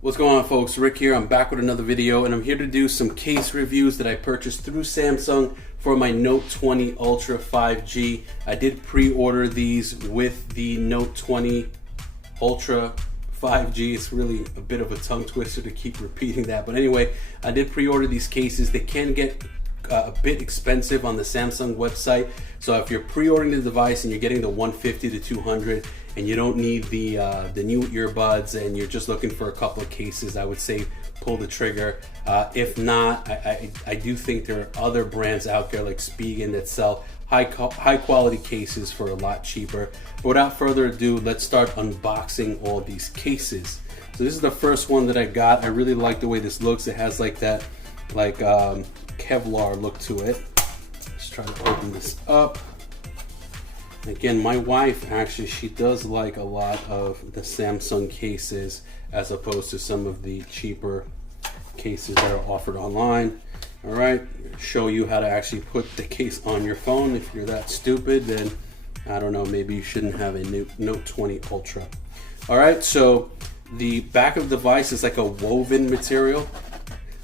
What's going on, folks? Rick here. I'm back with another video, and I'm here to do some case reviews that I purchased through Samsung for my Note 20 Ultra 5G. I did pre-order these with the Note 20 Ultra 5G. It's really a bit of a tongue twister to keep repeating that, but anyway, I did pre-order these cases. They can get a bit expensive on the Samsung website, so if you're pre-ordering the device and you're getting the 150 to 200 and you don't need the new earbuds and you're just looking for a couple of cases, I would say pull the trigger. If not, I do think there are other brands out there like Spigen that sell high quality cases for a lot cheaper. But without further ado, let's start unboxing all these cases. So this is the first one that I got. I really like the way this looks. It has like that Kevlar look to it. Let's try to open this up. Again, my wife actually, she does like a lot of the Samsung cases as opposed to some of the cheaper cases that are offered online. All right, show you how to actually put the case on your phone. If you're that stupid, then I don't know, maybe you shouldn't have a Note 20 Ultra. All right, so the back of the device is like a woven material.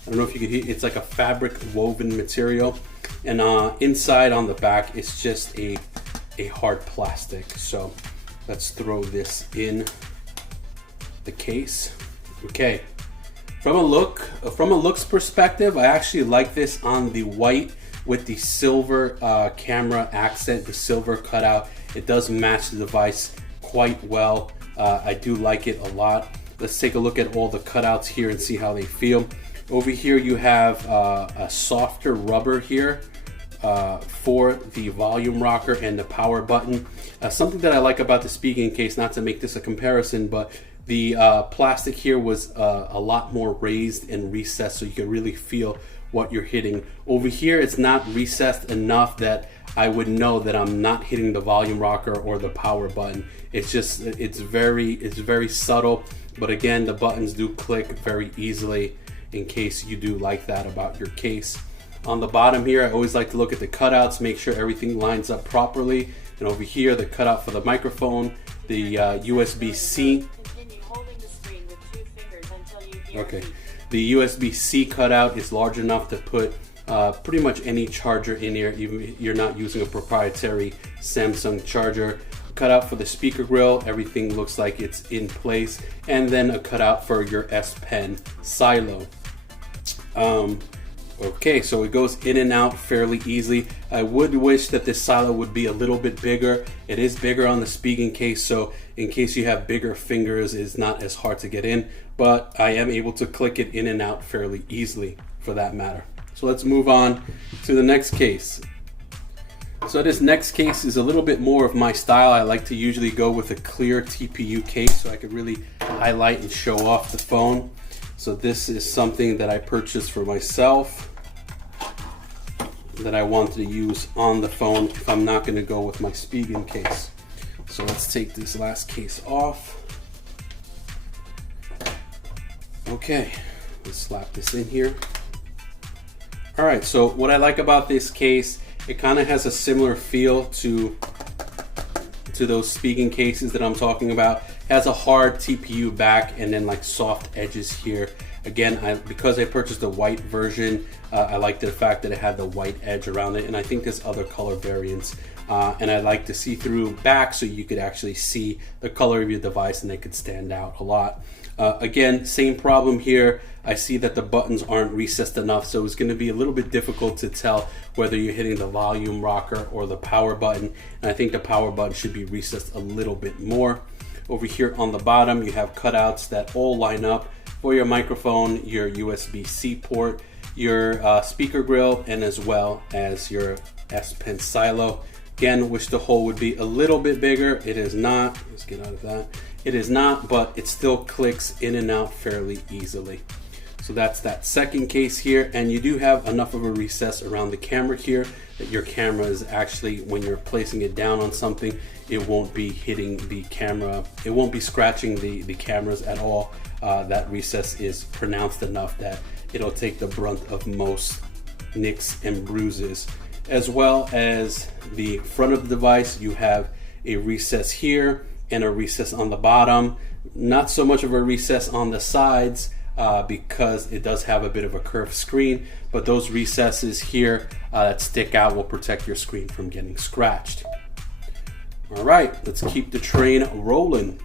I don't know if you can hear, it's like a fabric woven material. And inside on the back, it's just a hard plastic. So let's throw this in the case. Okay, from a looks perspective, I actually like this on the white with the silver camera accent, the silver cutout. It does match the device quite well. I do like it a lot. Let's take a look at all the cutouts here and see how they feel. Over here you have a softer rubber here for the volume rocker and the power button. Something that I like about the Spigen case, not to make this a comparison, but the plastic here was a lot more raised and recessed, so you can really feel what you're hitting. Over here, it's not recessed enough that I would know that I'm not hitting the volume rocker or the power button. It's just, it's very subtle, but again, the buttons do click very easily in case you do like that about your case. On the bottom here, I always like to look at the cutouts, make sure everything lines up properly. And over here, the cutout for the microphone, the USB-C. Okay, the USB-C cutout is large enough to put pretty much any charger in here, even if you're not using a proprietary Samsung charger. Cutout for the speaker grill, everything looks like it's in place. And then a cutout for your S Pen silo. Okay, so it goes in and out fairly easily. I would wish that this silo would be a little bit bigger. It is bigger on the Spigen case, so in case you have bigger fingers, it's not as hard to get in, but I am able to click it in and out fairly easily for that matter. So let's move on to the next case. So this next case is a little bit more of my style. I like to usually go with a clear TPU case so I could really highlight and show off the phone. So this is something that I purchased for myself that I wanted to use on the phone if I'm not going to go with my Spigen case. So let's take this last case off. Okay, let's slap this in here. All right, so what I like about this case, it kind of has a similar feel to those Spigen cases that I'm talking about. It has a hard TPU back and then like soft edges here. Again, because I purchased the white version, I liked the fact that it had the white edge around it, and I think there's other color variants. And I like the see-through back so you could actually see the color of your device and they could stand out a lot. Again, same problem here. I see that the buttons aren't recessed enough, so it's going to be a little bit difficult to tell whether you're hitting the volume rocker or the power button. And I think the power button should be recessed a little bit more. Over here on the bottom, you have cutouts that all line up for your microphone, your USB-C port, your speaker grill, and as well as your S Pen silo. Again, wish the hole would be a little bit bigger. It is not. Let's get out of that. It is not, but it still clicks in and out fairly easily. So that's that second case here, and you do have enough of a recess around the camera here that your camera is actually, when you're placing it down on something, it won't be hitting the camera, it won't be scratching the cameras at all. That recess is pronounced enough that it'll take the brunt of most nicks and bruises. As well as the front of the device, you have a recess here and a recess on the bottom. Not so much of a recess on the sides because it does have a bit of a curved screen, but those recesses here that stick out will protect your screen from getting scratched. All right, let's keep the train rolling.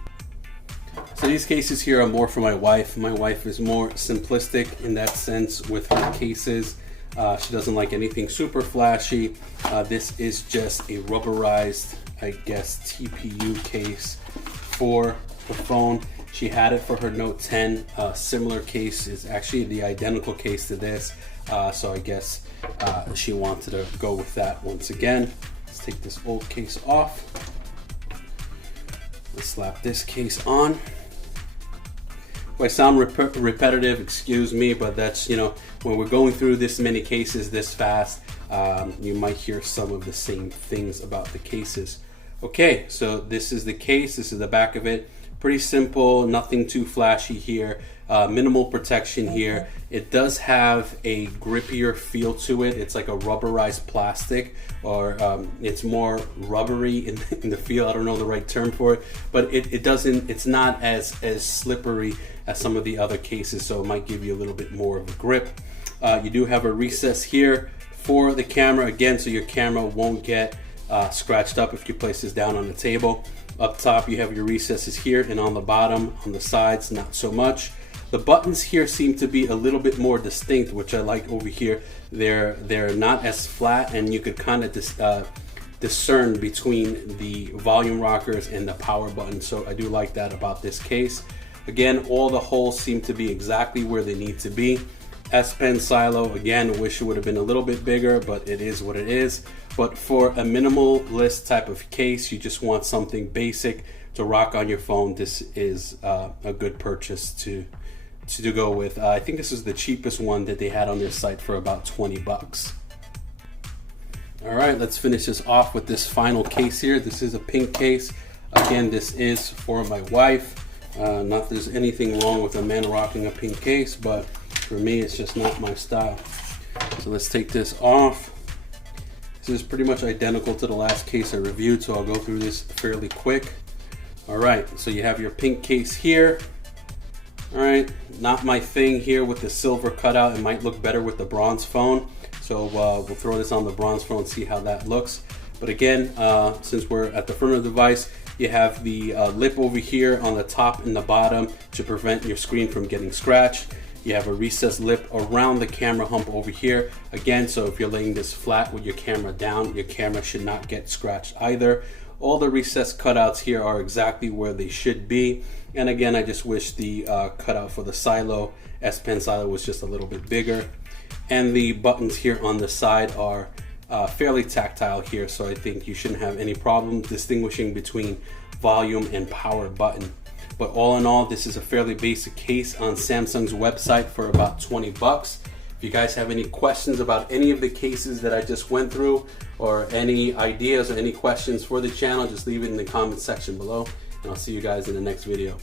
So these cases here are more for my wife. My wife is more simplistic in that sense with her cases. She doesn't like anything super flashy. This is just a rubberized, I guess, TPU case for the phone. She had it for her Note 10. Similar case is actually the identical case to this. So I guess she wanted to go with that once again. Let's take this old case off. Let's slap this case on. If I sound repetitive, excuse me, but that's, you know, when we're going through this many cases this fast, you might hear some of the same things about the cases. Okay, so this is the case, this is the back of it. Pretty simple, nothing too flashy here, minimal protection here. It does have a grippier feel to it. It's like a rubberized plastic, or it's more rubbery in the feel. I don't know the right term for it, but it's not as slippery as some of the other cases, so it might give you a little bit more of a grip. You do have a recess here for the camera, again, so your camera won't get scratched up if you place this down on the table. Up top you have your recesses here, and on the bottom, on the sides, not so much. The buttons here seem to be a little bit more distinct, which I like over here. They're not as flat, and you could kind of discern between the volume rockers and the power button, so I do like that about this case. Again, all the holes seem to be exactly where they need to be. S Pen silo, again, wish it would have been a little bit bigger, but it is what it is. But for a minimalist type of case, you just want something basic to rock on your phone, this is a good purchase to go with. I think this is the cheapest one that they had on their site for about 20 bucks. All right, let's finish this off with this final case here. This is a pink case. Again, this is for my wife. Not that there's anything wrong with a man rocking a pink case, but for me, it's just not my style. So let's take this off. This is pretty much identical to the last case I reviewed, so I'll go through this fairly quick. All right, so you have your pink case here. All right, not my thing here with the silver cutout. It might look better with the bronze phone. So we'll throw this on the bronze phone and see how that looks. But again, since we're at the front of the device, you have the lip over here on the top and the bottom to prevent your screen from getting scratched. You have a recessed lip around the camera hump over here. Again, so if you're laying this flat with your camera down, your camera should not get scratched either. All the recessed cutouts here are exactly where they should be. And again, I just wish the cutout for the silo, S Pen silo, was just a little bit bigger. And the buttons here on the side are fairly tactile here, so I think you shouldn't have any problem distinguishing between volume and power button. But all in all, this is a fairly basic case on Samsung's website for about 20 bucks. If you guys have any questions about any of the cases that I just went through, or any ideas or any questions for the channel, just leave it in the comment section below, and I'll see you guys in the next video.